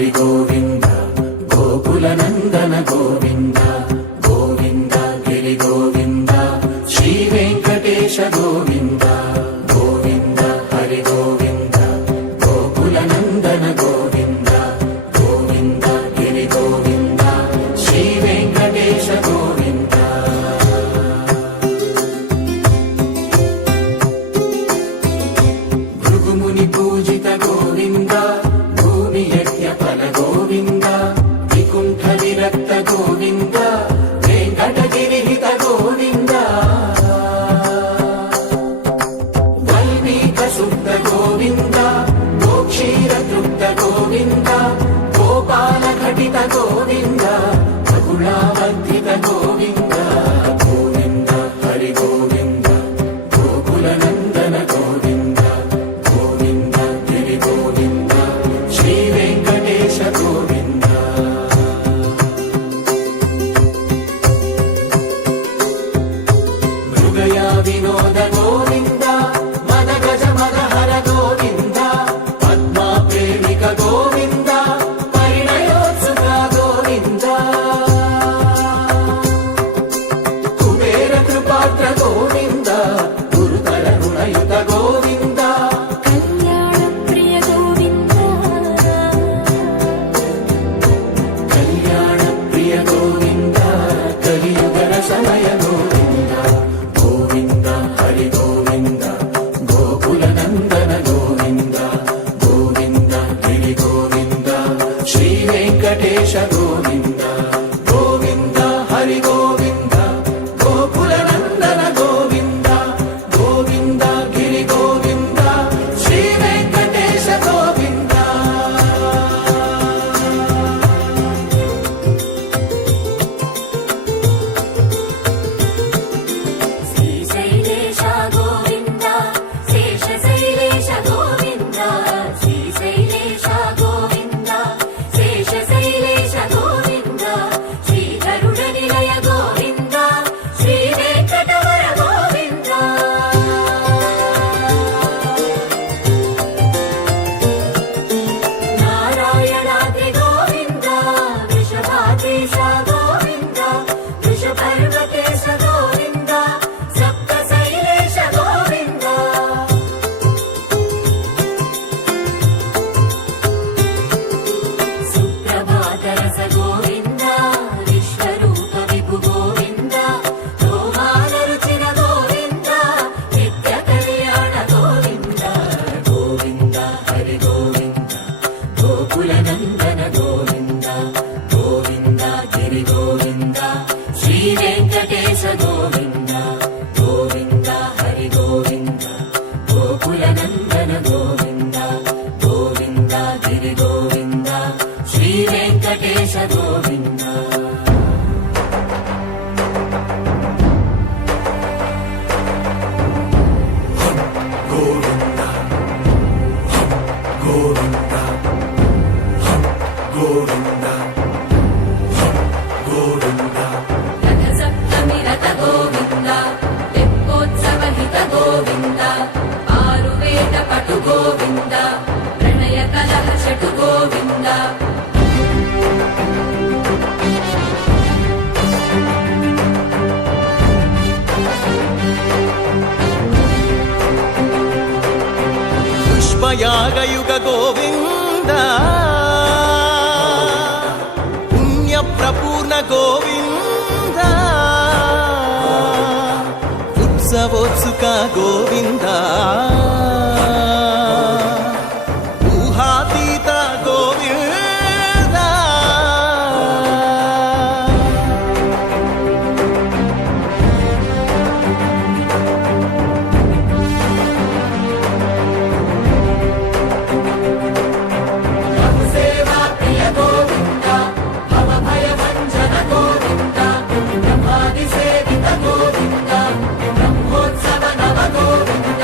హరి గోవింద గోకుల నందన గోవింద గోవింద గిరి గోవింద శ్రీ వెంకటేశ గోవింద గోవింద హరి గోవింద గోకుల నందన గోవింద గోవింద గిరి గోవింద శ్రీ వెంకటేశ గోవింద భృగుముని పూజిత గోవింద భూమి యజ్ఞ ఫల గోవింద వికుంఠ విరక్త గోవింద వెంకటగిరిహిత గోవింద వల్మీక శుద్ధ గోవింద గోక్షీర తృప్త గోవింద గోపాల ఘటిత గోవింద బహుళావర్ధిత గోవింద గోవింద హరి గోవింద గోకుల నందన గోవింద గోవింద గిరి గోవింద శ్రీ వెంకటేశ గోవింద మృగయా వినోద గోవింద మద గజ మద హర గోవింద పద్మా ప్రేమిక గోవింద పరిణయోత్సుక గోవింద కుబేర కృపాత్ర గోవింద గురుతర రుణయుత గోవింద కళ్యాణ ప్రియ గోవింద కళ్యాణ ప్రియ గోవింద కలియుగర సమయ గోవింద గోవింద హరి గోవింద గోకుల నందన గోవింద గోవింద గిరి గోవింద శ్రీ వెంకటేశ గోవింద గోవింద హరి గోవింద గోకుల నందన గోవింద గోవింద గిరి గోవింద శ్రీ వెంకటేశ గోవింద శ్రీశైలేశ గోవింద శేషశైలేశ గోవింద శ్రీశైలేశ గోవింద శేషశైలేశ గోవింద శ్రీ గరుడ నిలయ గోవింద శ్రీ వెంకటవర గోవింద నారాయణాద్రి గోవింద వృషభాద్రీశ గోవింద వృషపర్వతేశ గోవింద సప్తశైలేశ గోవింద సుప్రభాతరస గోవింద విశ్వరూప విభు గోవింద గోమాల రుచిర గోవింద నిత్య కళ్యాణ గోవింద గోవింద హరి గోవింద గోకుల నందన గోవింద గోవింద గిరి గోవింద శ్రీ వెంకటేశ గోవింద గోవింద హరి గోవింద గోకుల నందన గోవింద గోవింద గిరి గోవింద శ్రీ వెంకటేశ గోవింద గోవింద గోవింద గోవింద గోవింద రథ సప్తమి రథ గోవింద తెప్పోత్సవ హిత గోవింద ఆరువేద పటు గోవింద ప్రణయ కలహ షటు గోవింద పుష్పయాగయుగ గోవింద పుణ్య ప్రపూర్ణ గోవింద ఉత్సవోత్సుక గోవింద ఊహాతీత గోవింద సేవా ప్రియ గోవింద భవ భయ భంజన గోవింద బ్రహ్మాది సేవిత గోవింద బ్రహ్మోత్సవ నవ గోవింద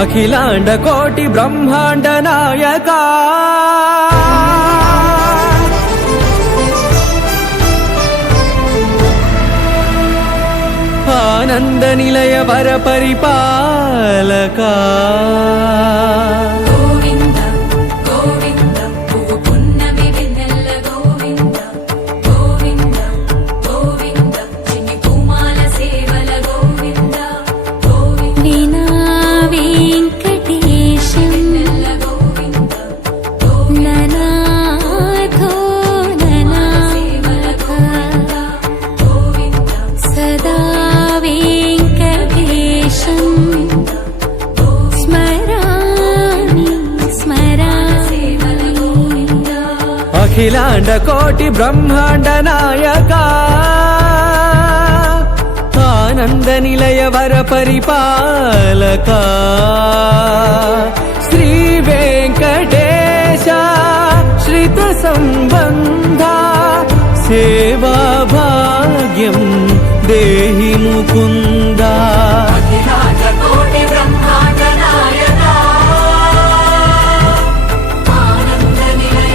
అఖిలాండ కోటి బ్రహ్మాండ నాయక ఆనంద నిలయ వర పరిపాలక గోవింద గోవింద పువ్వు పున్నమి వెన్నెల గోవింద గోవింద గోవింద చిన్ని పూమాల సేవల గోవింద గోవింద వినా వెంకటేశం వెన్నెల గోవింద ననాథో సేవల గోవింద గోవింద సదా వెంకటేశం స్మరామి సేవల గోవింద అఖిలాండ కోటి బ్రహ్మాండ నాయక ఆనంద నిలయ వర పరిపాలక శ్రీ వెంకటేశ శ్రిత సంబంధ సేవా భాగ్యం దేహి ముకుంద అఖిలాండ కోటి బ్రహ్మాండ నాయక ఆనంద నిలయ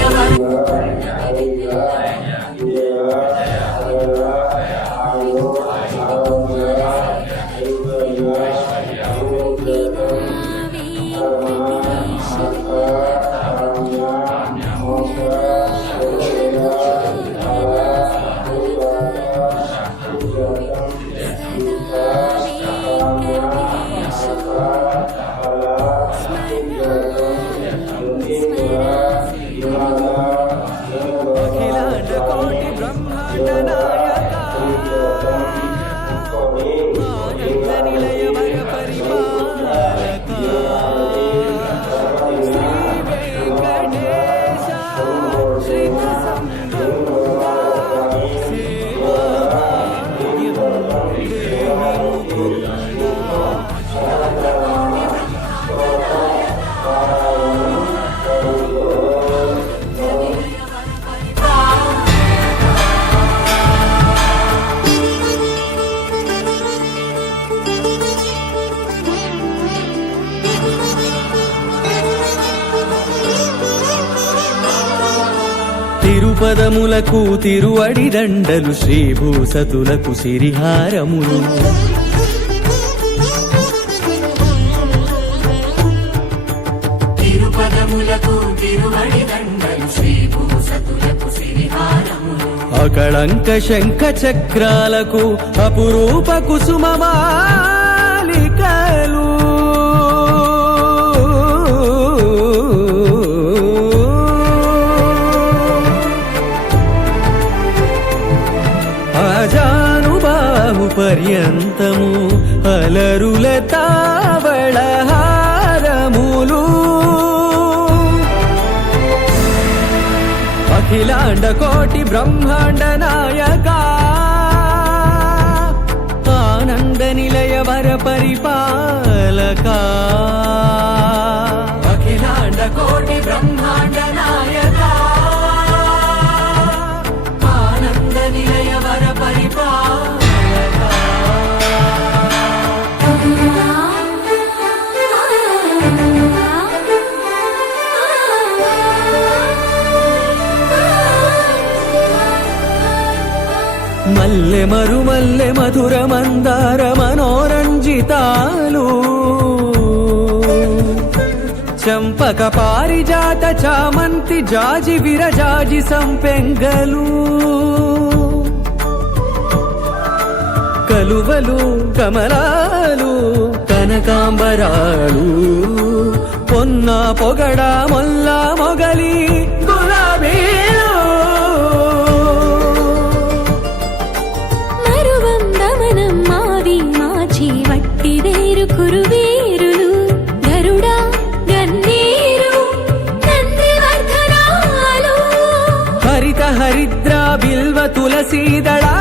అఖిలాండ కోటి బ్రహ్మాండ నాయక ఆనంద నిలయ వర పరిపాలక శ్రీ వెంకటేశ శ్రిత సంబంధ సేవా భాగ్యం దేహి ముకుంద తిరుపదములకు తిరువడి దండలు శ్రీభూసతులకు సిరిహారములు తిరుపదములకు తిరువడి దండలు శ్రీభూసతులకు సిరిహారములు అకళంక శంఖ చక్రాలకు అపురూప కుసుమమాలికలు అజానుబాహు పర్యంతము అలరుల తావళహారములు అఖిలాండ కోటి బ్రహ్మాండ నాయక ఆనంద నిలయ వర పరిపాలక అఖిలాండ కోటి బ్రహ్మాండ నాయక ఆనంద నిలయ వర పరిపాలక మల్లె మరుమల్లె మధుర మందార మనోరంజితాలు చంపక పారిజాత చామంతి జాజి విరజాజి సంపెంగలు కలువలు కమలాలు కనకాంబరాలు పొన్న పొగడ మొల్ల మొగలి గులాబీలు మరువందమనం మావి మాచి వట్టి వేరు కురువీరులు గరుడా గన్నీరు నందివర్ధనాలు హరిత హరిద్ర బిల్వ తులసీదళాలు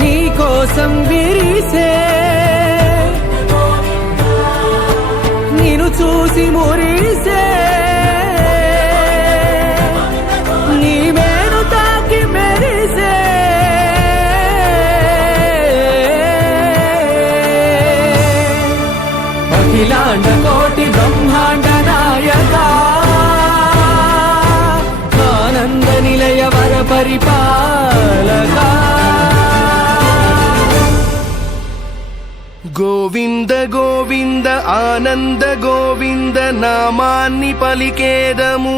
నీ కోసం విరిసే నిన్ను చూసి మురిసే నీ మేను తాకి మెరిసే అఖిలాండ కోటి బ్రహ్మాండ నాయక ఆనంద నిలయ వర పరిపాలక గోవింద గోవింద ఆనంద గోవింద నామాన్ని పలికేదము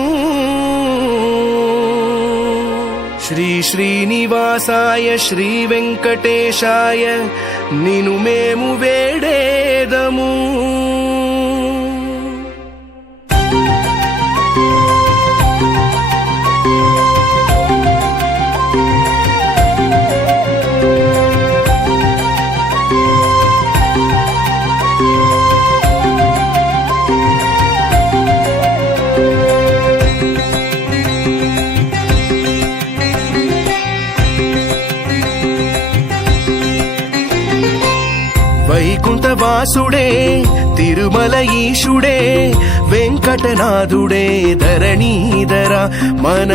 శ్రీ శ్రీనివాసాయ శ్రీ వెంకటేశాయ నిను మేము వేడేదము వైకుంఠవాసుడే తిరుమల ఈశుడే వెంకటనాథుడే ధరణీధర మన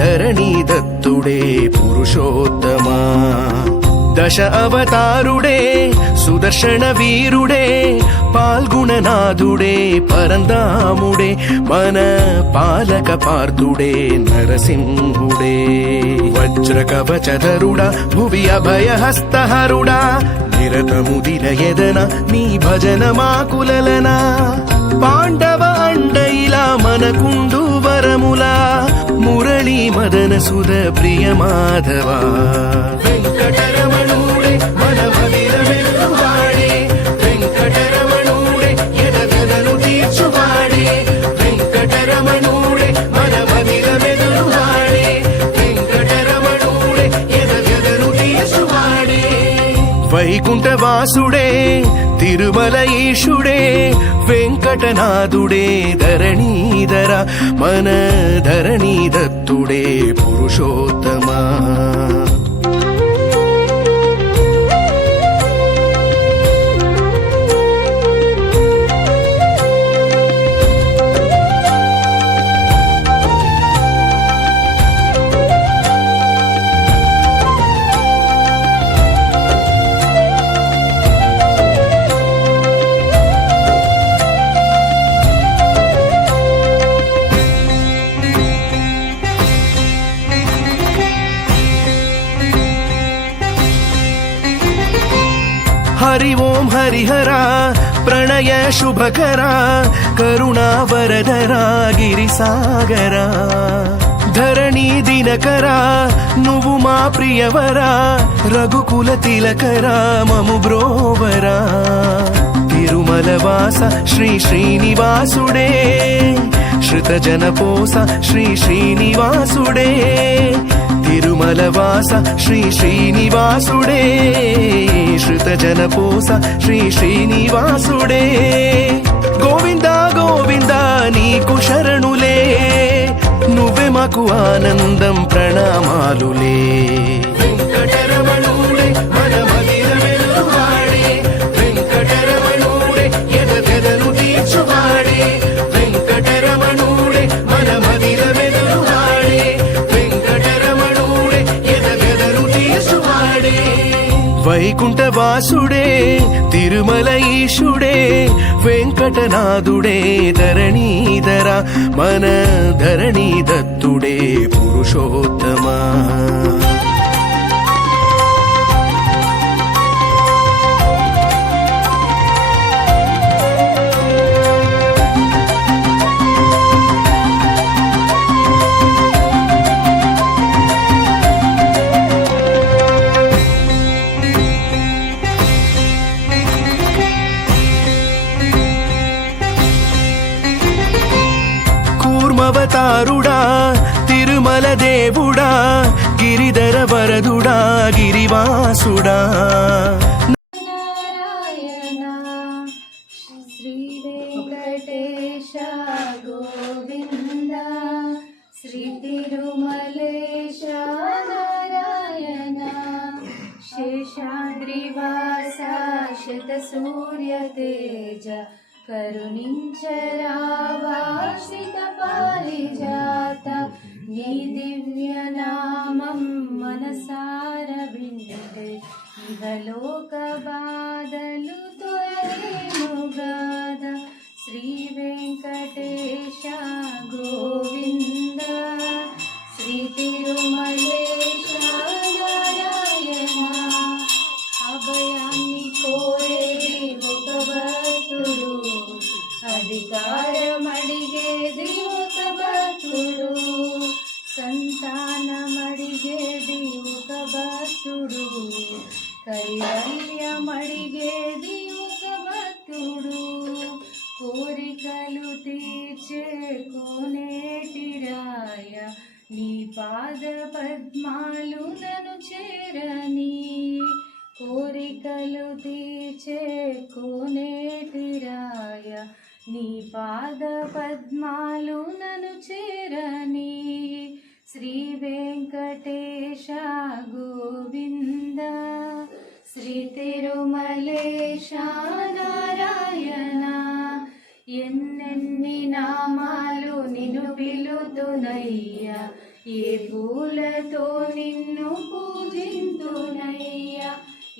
ధరణీ దత్తుడే పురుషోత్తమా దశ అవతారుడే సుదర్శన వీరుడే పాల్గుణనాథుడే పరందాముడే మన పాలక పార్థుడే నరసింహుడే వజ్ర కవచధరుడా భువి అభయహస్తహరుడా నిరతము దినయదన నీ భజన మాకులలనా పాండవ అండ ఇలా మనకుండు వరములా మురళీ మదన సుధ ప్రియ మాధవా వెంకటరమణుడే మన మదిర వెలుగువాడే వెంకటరమణుడే ఎదగలను తీర్చువాడే వెంకటరమణుడే మన మదిర వెలుగువాడే వెంకటరమణుడే ఎదగలను తీర్చువాడే వైకుంఠవాసుడే తిరుమల ఈశుడే వెంకటనాథుడే ధరణీధర మన ధరణీ దత్తుడే పురుషోత్తమా హరి ఓం హరిహరా ప్రణయ శుభకరా కరుణా వరదరా గిరిసాగరా ధరణీ దినకరా నువ్వు మా ప్రియవరా రఘుకుల తిలకరా మము బ్రోవరా తిరుమల వాస శ్రీ శ్రీనివాసుడే శ్రుత జనపోస శ్రీ శ్రీనివాసుడే తిరుమల వాస శ్రీ శ్రీనివాసుడే శ్రుత జనపోస శ్రీ శ్రీనివాసుడే గోవింద గోవింద నీకు శరణులే నువ్వే మాకు ఆనందం ప్రణామాలులే వెంకటరమణుడే మన మదిర వెలుగువాడే వెంకటరమణుడే ఎదగెదను తీర్చువాడే వెంకటరమణుడే మన మదిర వెలుగువాడే వెంకటరమణుడే ఎదగెదను తీర్చువాడే వైకుంఠవాసుడే తిరుమల ఈశుడే వెంకటనాథుడే ధరణీధర మన ధరణీ దత్తుడే పురుషోత్తమా అవతారుడా తిరుమల దేవుడా గిరిధర వరదుడా గిరివాసుడా నారాయణ శ్రీ వెంకటేశ గోవింద శ్రీ తిరుమలేశ నారాయణ శేషాద్రివాస శత సూర్య తేజ కరుణించరావాశ్రిత పారిజాత నీ దివ్య నామం మనసార వింటే ఇహలోక బాధలు తొలగేనుగాద శ్రీ వెంకటేశ గోవింద శ్రీ తిరుమలేశ నారాయణ అభయాన్ని కోరేది ఒక భక్తుడు అధికారం అడిగేది ఒక భక్తుడు సంతానం అడిగేది ఒక భక్తుడు కైవల్యం అడిగేది ఒక భక్తుడు కోరికలు తీర్చే కోనేటిరాయ నీ పాద పద్మాలు నన్ను చేరని కోరికలు తీర్చే కోనేటిరాయ నీ పాద పద్మాలు నన్ను చేరని శ్రీ వెంకటేశ గోవింద శ్రీ తిరుమలేశ నారాయణ ఎన్నెన్ని నామాలు నిన్ను పిలుతునయ్యా ఏ పూలతో నిన్ను పూజింతునయ్యా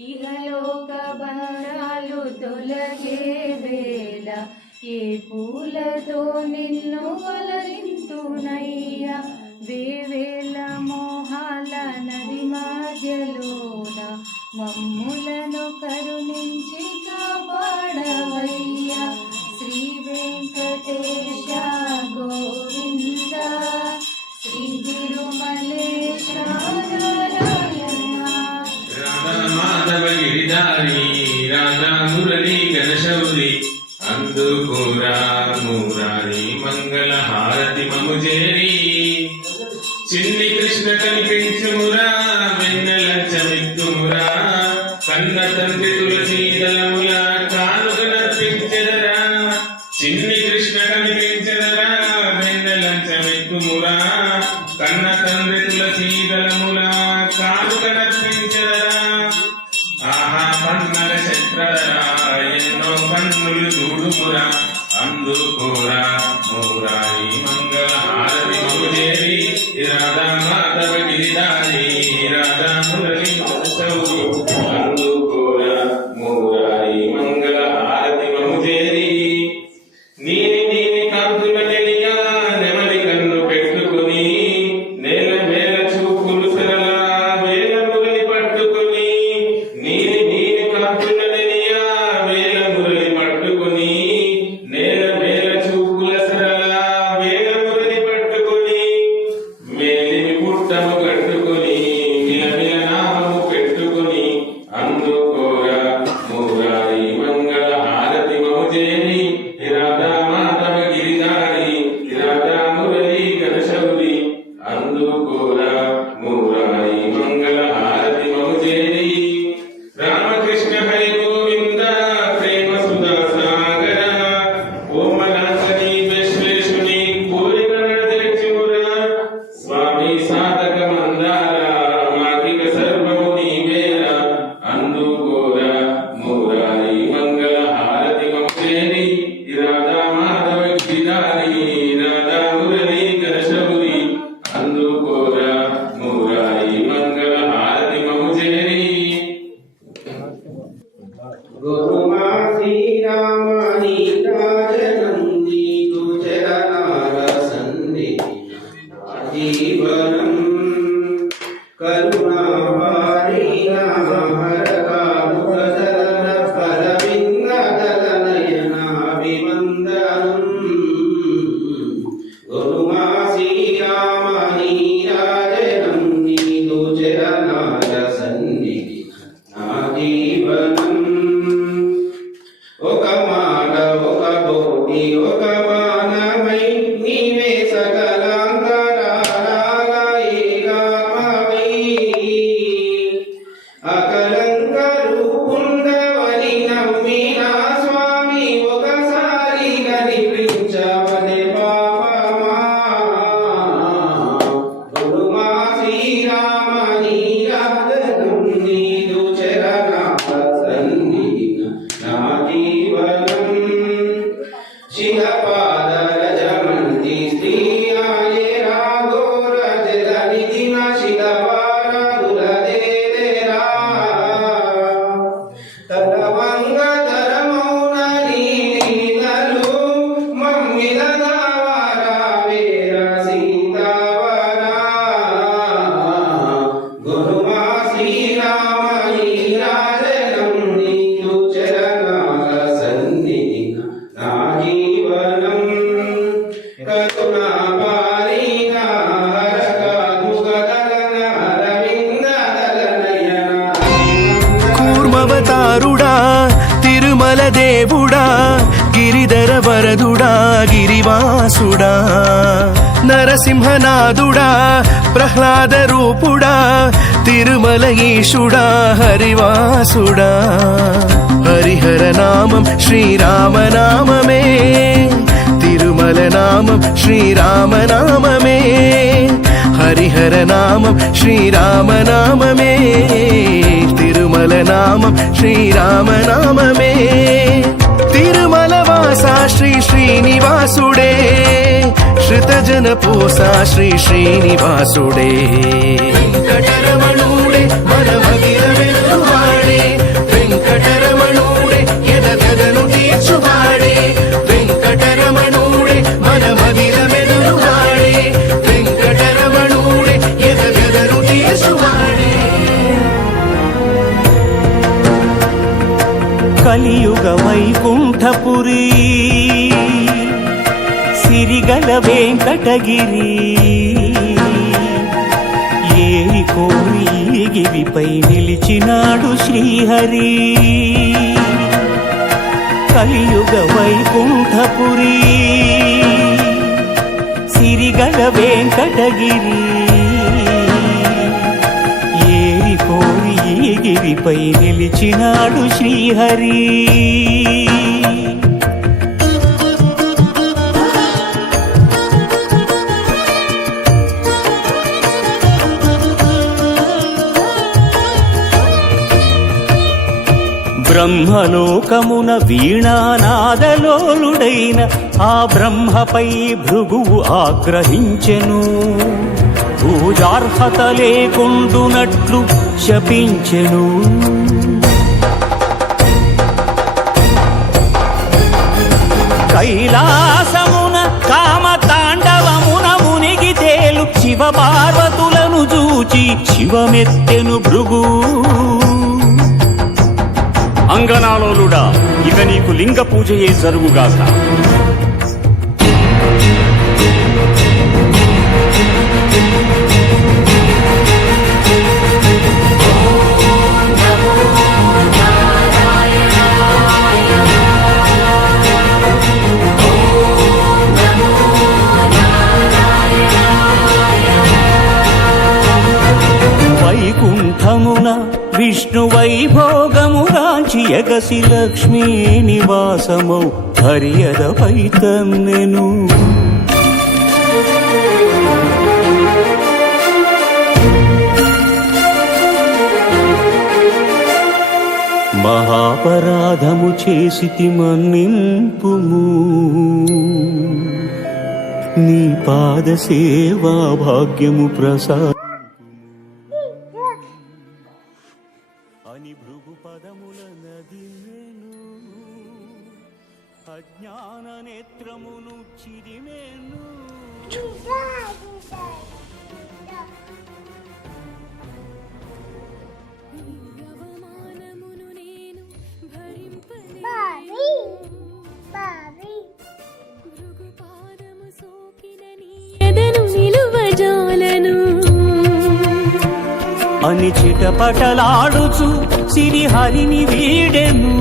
ఇహలోక బంధాలు తొలగే వేళ ఏ పూలతో నిన్ను వలరింతునయ్యా వేవేల మోహాల నది మధ్యలోన మమ్ములను కరుణించి కాపాడవయ్యా శ్రీ వెంకటేశ గోవింద శ్రీ తిరుమలేశ నారాయణ రాధా మాధవ గిరిధారి రాధా మురళి ఘనశౌరి అందుకోరా మురారి మంగళ హారతి మము చేరి చిన్ని కృష్ణ కనిపించుమురా వెన్నెల చమిత్తుమురా కన్న తండ్రి తులసీదళముల కానుక నర్పించెదరా చిన్ని కృష్ణ కనిపించెదరా వెన్నెల చమిత్తుమురా కన్న తండ్రి తులసీదళముల కానుక నర్పించెదరా ఆహా పన్నగ చక్రరా ఎన్నో కన్నులు చూడుమురా అందుకోరా మోరారి మంగళ హారతి మము చేరి రాధా మాధవ గిరిధారి రాధా మురళి ఘనశౌరి అందుకోరా మోరారి మంగళ హారతి మము చేరి నీని నీని కాంతుల తెలియా నెమలి కన్ను పెట్టుకుని నేల మేల చూపులు సరళ వేల మురళి పట్టుకుని నీని నీని కాంతుల తెలియా వేల మురళి పట్టుకుని నేల మేల చూపుల సరళ వేల మురళి పట్టుకుని మేలిమి పుట్టము కట్టుకుని విలవిల నామము పెట్టుకుని అందుకోరా మోరారి మంగళ హారతి మము చేరి రాధా మాధవ గిరిధారి రాధా మురళి ఘనశౌరి అందుకోరా మోరారి మంగళ హారతి మము చేరి రామకృష్ణ హరి గోవింద ప్రేమ సుధా సాగర ఓమనాథని విశ్వేశుని కోరిక నడదెచ్చుమురా స్వామి సాధక మందార మాకిక సర్వము నీవేరా అందుకోరా మోరారి మంగళ హారతి మము చేరి రాధా మాధవ గిరిధారి రాధా మురళి ఘనశౌరి అందుకోరా మోరారి మంగళ హారతి మము చేరి గురుమా శ్రీరామని రాజనంది గుజరాల సంధి జీవనం కరుణాపారీణ హరకాముకదలన ఫలవిందదలనయన వివందనం గురుమా శ్రీరామని రాజనంది గుజరాల సంధి నా జీవనం ఒక మాట ఒక బోటి ఒక బాణమై నీవే సకలాంతరాల ఏకామవై అకలంక రూపుండవని నమ్మిన స్వామి ఒకసారి కనిపించవని పాపమా గురుమా శ్రీరామని రాజనం నీదు చరణ తిరుమల దేవుడా గిరిధర వరదుడా గిరివాసుడా నరసింహనాథుడా ప్రహ్లాద రూపుడా తిరుమల ఈశుడా హరివాసుడా హరిహర నామం శ్రీరామనామమే తిరుమల నామం శ్రీరామనామమే హరిహర నామం శ్రీరామనామమే తిరుమల నామం శ్రీరామనామమే తిరుమల వాసా శ్రీ శ్రీనివాసుడే శ్రుతజన పోసా శ్రీ శ్రీనివాసుడే వెంకటరమణుడే మన భగిర వెలువాడే వెంకటరమణుడే ఎదగదను తీర్చువాడే వెంకటరమణుడే మన భగిర వెలువాడే వెంకటరమణుడే ఎదగదను తీర్చువాడే కలియుగ వైకుంఠపురి సిరిగల వెంకటగిరి ఏరి కోరి గిరిపై నిలిచినాడు శ్రీహరి కలియుగ వైకుంఠపురి సిరిగల వెంకటగిరి ఏరి కోరి గిరిపై నిలిచినాడు శ్రీహరి బ్రహ్మలోకమున వీణానాదలోలుడైన ఆ బ్రహ్మపై భృగువు ఆగ్రహించెను పూజార్హత లేకుండునట్లు శపించెను కైలాసమున కామతాండవమున మునిగి తేలు శివ పార్వతులను చూచి శివమెత్తెను భృగు అంగనాలోలుడా ఇక నీకు లింగ పూజయే జరుగుగాక వైకుంఠమున విష్ణు వైభోగముగాంచి ఎగసి లక్ష్మీ నివాసమౌ హరియదపై తన్నెను మహాపరాధము చేసితి మన్నింపుము నీ పాద సేవా భాగ్యము ప్రసాద అని భృగు పదముల నదిమెను అజ్ఞాన నేత్రమును చిరిమెను అవమానమును నేను భరింపలేను భృగు పాదము సోకిన నీ ఎదను నిలువజాలను అని చిటపటలాడుచు సిరిహరిని వీడెను